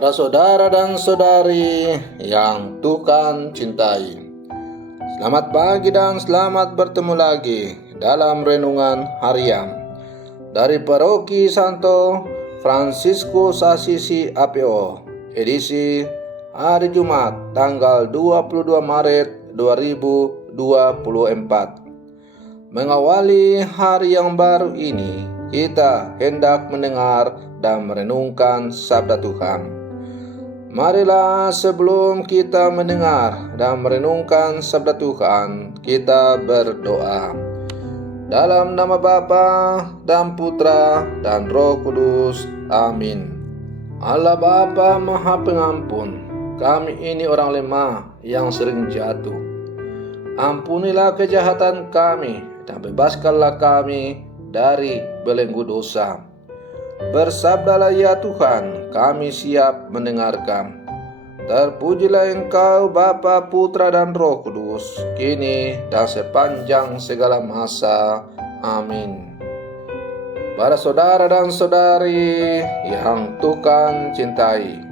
Para saudara dan saudari yang Tuhan cintai, selamat pagi dan selamat bertemu lagi dalam renungan harian dari Paroki Santo Fransiskus Assisi APO, edisi hari Jumat tanggal 22 Maret 2024. Mengawali hari yang baru ini, kita hendak mendengar dan merenungkan sabda Tuhan. Marilah sebelum kita mendengar dan merenungkan sabda Tuhan, kita berdoa. Dalam nama Bapa dan Putra dan Roh Kudus. Amin. Allah Bapa Maha Pengampun, kami ini orang lemah yang sering jatuh. Ampunilah kejahatan kami dan bebaskanlah kami dari belenggu dosa. Bersabdalah ya Tuhan, kami siap mendengarkan. Terpujilah Engkau Bapa, Putra dan Roh Kudus, kini dan sepanjang segala masa. Amin. Para saudara dan saudari yang Tuhan cintai,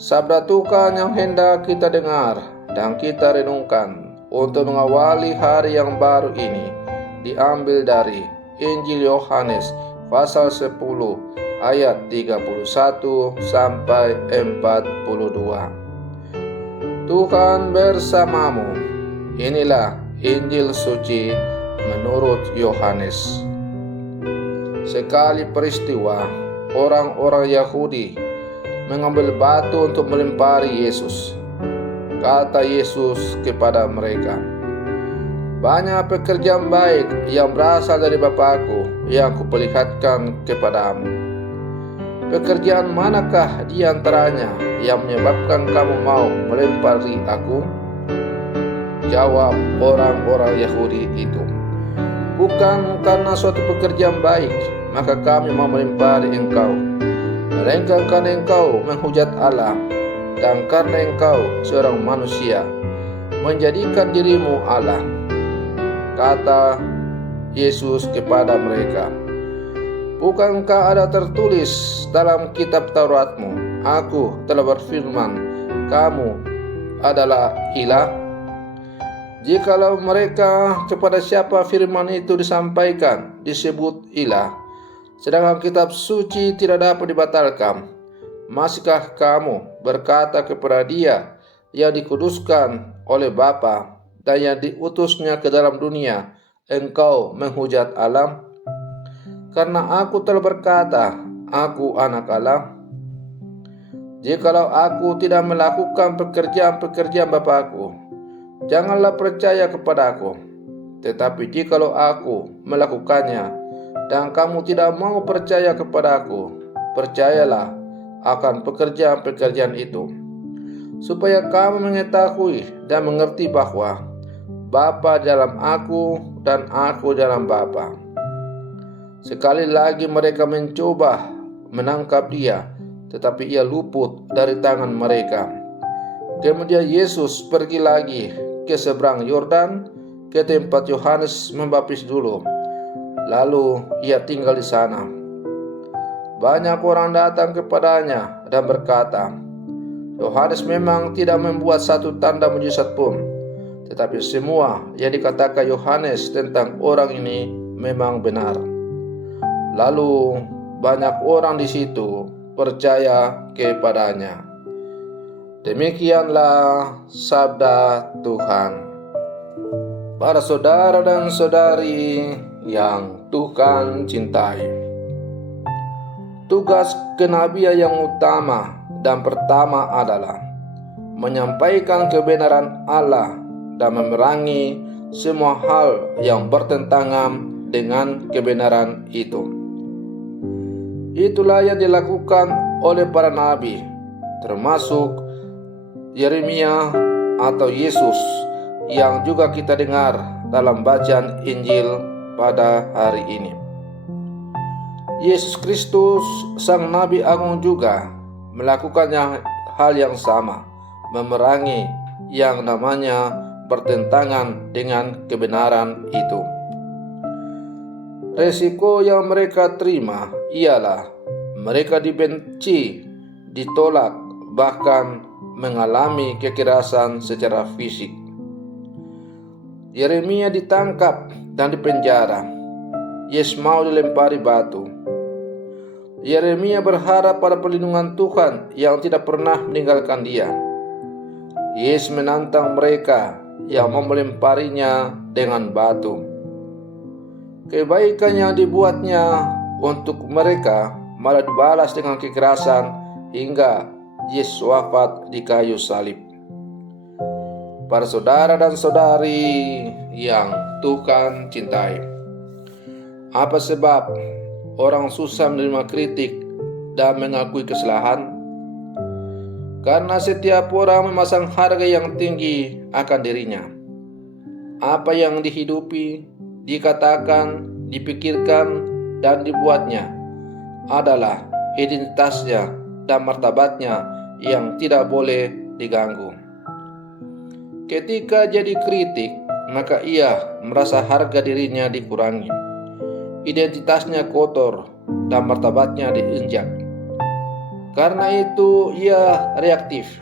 sabda Tuhan yang hendak kita dengar dan kita renungkan untuk mengawali hari yang baru ini diambil dari Injil Yohanes pasal 10 ayat 31 sampai 42. Tuhan bersamamu. Inilah Injil suci menurut Yohanes. Sekali peristiwa, orang-orang Yahudi mengambil batu untuk melempari Yesus. Kata Yesus kepada mereka, "Banyak pekerjaan baik yang berasal dari Bapakku yang kuperlihatkan kepadamu. Pekerjaan manakah di antaranya yang menyebabkan kamu mau melempari aku?" Jawab orang-orang Yahudi itu, "Bukan karena suatu pekerjaan baik maka kami mau melempari engkau, melainkan karena engkau menghujat Allah, dan karena engkau seorang manusia menjadikan dirimu Allah." Kata Yesus kepada mereka, "Bukankah ada tertulis dalam kitab Tauratmu, Aku telah berfirman, kamu adalah ilah?" Jikalau mereka kepada siapa firman itu disampaikan disebut ilah, sedangkan kitab suci tidak dapat dibatalkan, masihkah kamu berkata kepada Dia yang dikuduskan oleh Bapa dan yang diutusnya ke dalam dunia, engkau menghujat Allah? Karena aku telah berkata, aku anak Allah. Jikalau aku tidak melakukan pekerjaan-pekerjaan Bapakku, janganlah percaya kepadaku. Tetapi jikalau aku melakukannya dan kamu tidak mau percaya kepadaku, percayalah akan pekerjaan-pekerjaan itu, supaya kamu mengetahui dan mengerti bahwa Bapa dalam aku dan aku dalam Bapa. Sekali lagi mereka mencoba menangkap Dia, tetapi Ia luput dari tangan mereka. Kemudian Yesus pergi lagi ke seberang Yordan, ke tempat Yohanes membaptis dulu. Lalu Ia tinggal di sana. Banyak orang datang kepadanya dan berkata, "Yohanes memang tidak membuat satu tanda mujizat pun, tetapi semua yang dikatakan Yohanes tentang orang ini memang benar." Lalu banyak orang di situ percaya kepadanya. Demikianlah sabda Tuhan. Para saudara dan saudari yang Tuhan cintai, tugas kenabian yang utama dan pertama adalah menyampaikan kebenaran Allah dan memerangi semua hal yang bertentangan dengan kebenaran itu. Itulah yang dilakukan oleh para nabi, termasuk Yeremia atau Yesus, yang juga kita dengar dalam bacaan Injil pada hari ini. Yesus Kristus, Sang Nabi Agung, juga melakukannya hal yang sama, memerangi yang namanya bertentangan dengan kebenaran itu. Resiko yang mereka terima ialah mereka dibenci, ditolak, bahkan mengalami kekerasan secara fisik. Yeremia ditangkap dan dipenjara. Yesmaus dilempari batu. Yeremia berharap pada perlindungan Tuhan yang tidak pernah meninggalkan dia. Yes menantang mereka yang mau melemparinya dengan batu. Kebaikan yang dibuatnya untuk mereka malah dibalas dengan kekerasan hingga Yesus wafat di kayu salib. Para saudara dan saudari yang Tuhan cintai, apa sebab orang susah menerima kritik dan mengakui kesalahan? Karena setiap orang memasang harga yang tinggi akan dirinya. Apa yang dihidupi, dikatakan, dipikirkan, dan dibuatnya adalah identitasnya dan martabatnya yang tidak boleh diganggu. Ketika jadi kritik, maka ia merasa harga dirinya dikurangi, identitasnya kotor, dan martabatnya diinjak. Karena itu ia reaktif.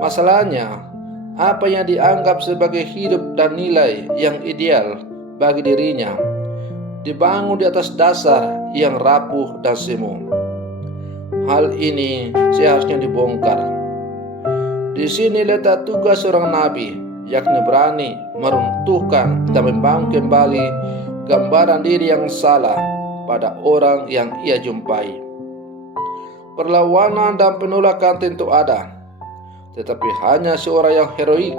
Masalahnya, apa yang dianggap sebagai hidup dan nilai yang ideal bagi dirinya dibangun di atas dasar yang rapuh dan semu. Hal ini seharusnya dibongkar. Di sini letak tugas seorang nabi, yakni berani meruntuhkan dan membangun kembali gambaran diri yang salah pada orang yang ia jumpai. Perlawanan dan penolakan tentu ada, tetapi hanya seorang yang heroik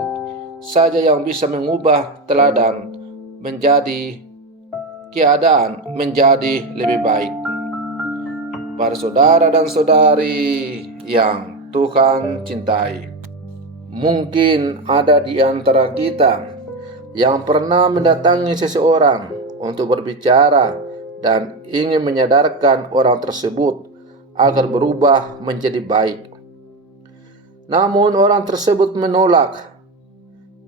saja yang bisa mengubah teladan menjadi keadaan menjadi lebih baik. Para saudara dan saudari yang Tuhan cintai, mungkin ada di antara kita yang pernah mendatangi seseorang untuk berbicara dan ingin menyadarkan orang tersebut agar berubah menjadi baik. Namun orang tersebut menolak.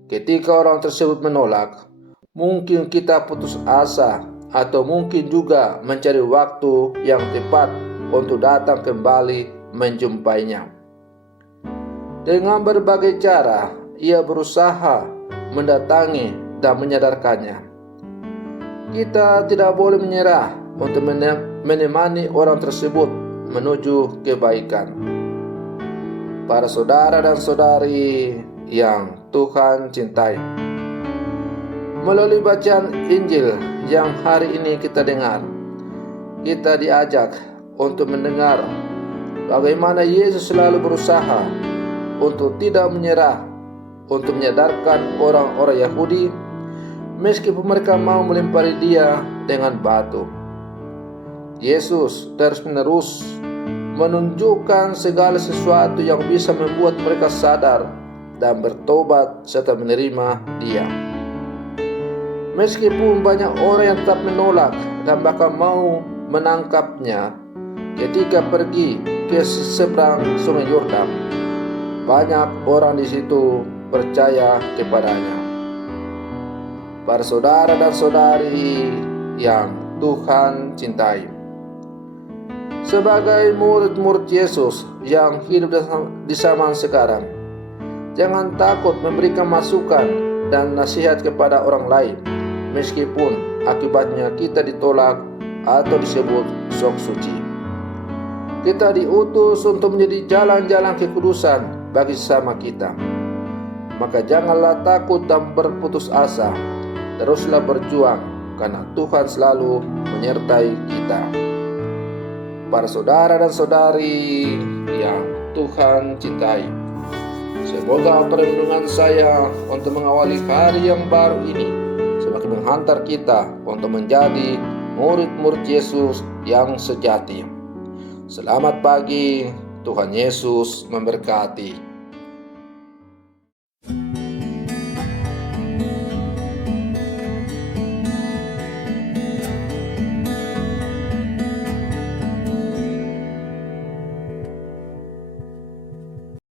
Ketika orang tersebut menolak, mungkin kita putus asa atau mungkin juga mencari waktu yang tepat untuk datang kembali menjumpainya. Dengan berbagai cara, ia berusaha mendatangi dan menyadarkannya. Kita tidak boleh menyerah untuk menemani orang tersebut menuju kebaikan. Para saudara dan saudari yang Tuhan cintai, melalui bacaan Injil yang hari ini kita dengar, kita diajak untuk mendengar bagaimana Yesus selalu berusaha untuk tidak menyerah, untuk menyadarkan orang-orang Yahudi meskipun mereka mau melempari dia dengan batu. Yesus terus-menerus menunjukkan segala sesuatu yang bisa membuat mereka sadar dan bertobat serta menerima dia. Meskipun banyak orang yang tetap menolak dan bahkan mau menangkapnya ketika pergi ke seberang Sungai Yordan, banyak orang di situ percaya kepadanya. Para saudara dan saudari yang Tuhan cintai, sebagai murid-murid Yesus yang hidup di zaman sekarang, jangan takut memberikan masukan dan nasihat kepada orang lain, meskipun akibatnya kita ditolak atau disebut sok suci. Kita diutus untuk menjadi jalan-jalan kekudusan bagi sesama kita. Maka janganlah takut dan berputus asa. Teruslah berjuang, karena Tuhan selalu menyertai kita. Para saudara dan saudari yang Tuhan cintai, semoga perlindungan saya untuk mengawali hari yang baru ini semakin menghantar kita untuk menjadi murid-murid Yesus yang sejati. Selamat pagi, Tuhan Yesus memberkati.